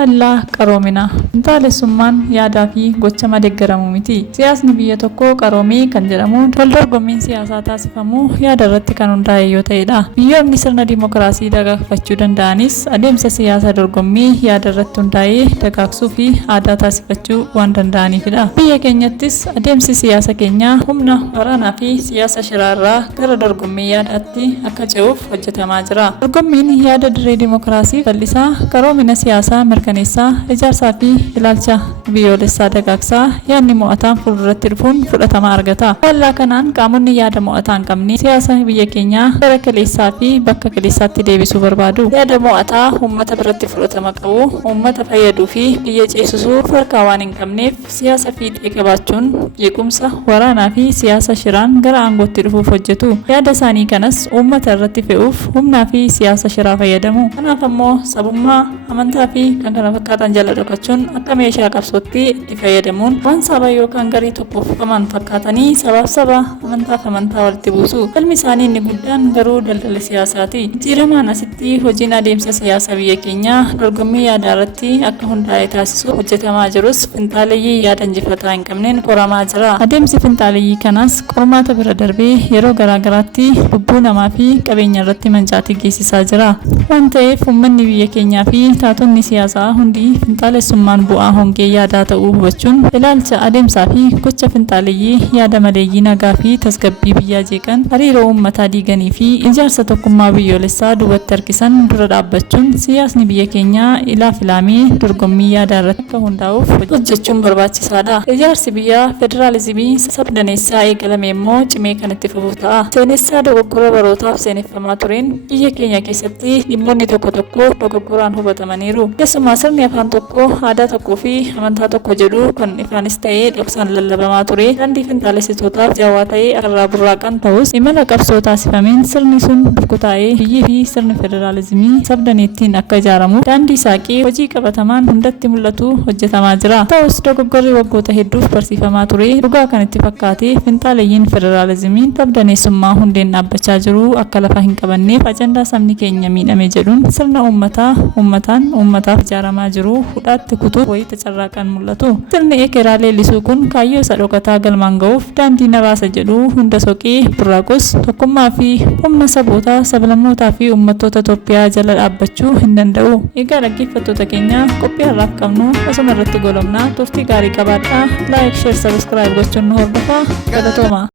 faallaa qaroomina. Finxaalessummaan yaadaa fi gocha deeggaramu miti. Siyaasni biyya tokkoo qaroomii kan jedhamu waldorgommiin siyaasaa taasifamu yaada irratti kan hundaa'e yoo ta'edha. Biyyoonni sirna dimookiraasii dagaagfachuu danda'anis adeemsa siyaasaa dorgommii yaada irratti hundaa'ee dagaagsuu fi aadaa taasifachuu waan danda'aniifidha. Biyya keenyattis adeemsi siyaasa keenyaa humna waraanaa fi siyaasa shiraarraa gara dorgommii yaadaatti akka ce'uuf hojjetamaa jira. Dorgommiin yaada dirree dimookiraasii bal'isaa, qaroomina siyaasaa mirkaneessaa, ijaarsaa fi ilaalcha biyyoolessaa dagaagsaa yaadni mo'ataan fuulduratti dhufuun fudhatama argata. Faallaa kanaan qaamonni yaada mo'ataa hin qabne siyaasa biyya keenyaa gara kaleessaa fi bakka kaleessaatti deebisuu barbaadu. Yaada mo'ataa uummata biratti fudhatama qabu, uummata fayyaduu fi biyya ceesisuu harkaa waan hin qabneef siyaasa fiixee qabaachuun jeequmsa waraanaa fi siyaasa shiraan gara aangootti dhufuuf hojjetu. Yaada isaanii kanas uummata irratti fe'uuf humnaa fi siyaasa shiraa fayyadamu. Kanaaf ammoo sabummaa, amantaa fi kan kana fakkaatan jala dhokachuun akka meeshaa qabsootti itti fayyadamuun waan saba yookaan garii tokkoof qaban fakkaatanii sabaaf saba, amantaaf amantaa walitti buusu. Falmi isaanii inni guddaan garuu daldala siyaasaati. Jijjiiramaan asitti hojiin adeemsa siyaasa biyya keenyaa dorgommii yaadaa irratti akka hundaa'e taasisu hojjetamaa jirus finxaaleeyyii yaada injifataa hin qabneen qoramaa jira. Adeemsi finxaaleeyyii kanaas qormaata bira darbee yeroo garaagaraatti lubbuu namaa fi qabeenya irratti mancaatii geessisaa jira. Waan ta'eef uummanni biyya keenyaa fi taatonni siyaasaa hundi finxaalessummaan bu'aa hongee yaadaa ta'uu hubachuun ilaalcha adeemsaa fi gocha finxaaleeyyii yaada maleeyyii nagaa fi tasgabbii biyyaa jeeqan hariiroo uummataa diiganii fi ijaarsa tokkummaa biyyoolessaa duubatti harkisan dura dhaabbachuun siyaasni biyya keenyaa ilaaf ilaamee dorgommii yaadaa irratti akka hundaa'uuf hojjechuun barbaachisaadha. Ijaarsi biyyaa federaalizimii sabdaneessaa eegalame immoo cimee kan itti fufu ta'a. Seenessaa dogoggora barootaaf seeneffamaa tureen biyya keenya keessatti dhimmoonni tokko tokko dogoggoraan hubatamaniiru. Keessumaa sirni afaan tokko, aadaa tokkoo fi amantaa tokko jedhu kan ifaanis ta'ee dhoksaan lallabamaa ture. Daandii finxaalessitootaaf jawwaa ta'ee irraa burraaqan ta'us imala qabsoo taasifameen sirni sun burkutaa'ee biyyi fi sirni federaalizimii sabdaneettiin akka ijaaramu daandii saaqee hojii qabatamaan hundatti mul'atu hojjetamaa jira. Ta'us dogoggorri waggoota hedduuf barsiifamaa ture dhugaa kan itti fakkaate finxaaleeyyiin federaalizimiin sabdaneessummaa hundeen dhaabbachaa jiru akka lafa hin qabanneef ajandaa sabni keenya miidhame jedhuun sirna uummataaf ijaaramaa jiru hudhaatti kutuu wayita carraaqan mul'atu. Sirni ekeraa leellisuu kun kaayyoo isa dhokataa galmaan ga'uuf daandii nabaasa jedhu hunda soqee burraaqus tokkummaa fi humna sabootaa, sablammootaa fi uummattoota Itoophiyaa jala dhaabbachuu hin danda'u. Egaa dhaggeeffattoota keenya qophii har'aaf qabnu asuma irratti goolabna. Turtii gaarii qabaadhaa. Laayik, sheer, sabiskiraayib gochuun nu hordofaa. Galatooma.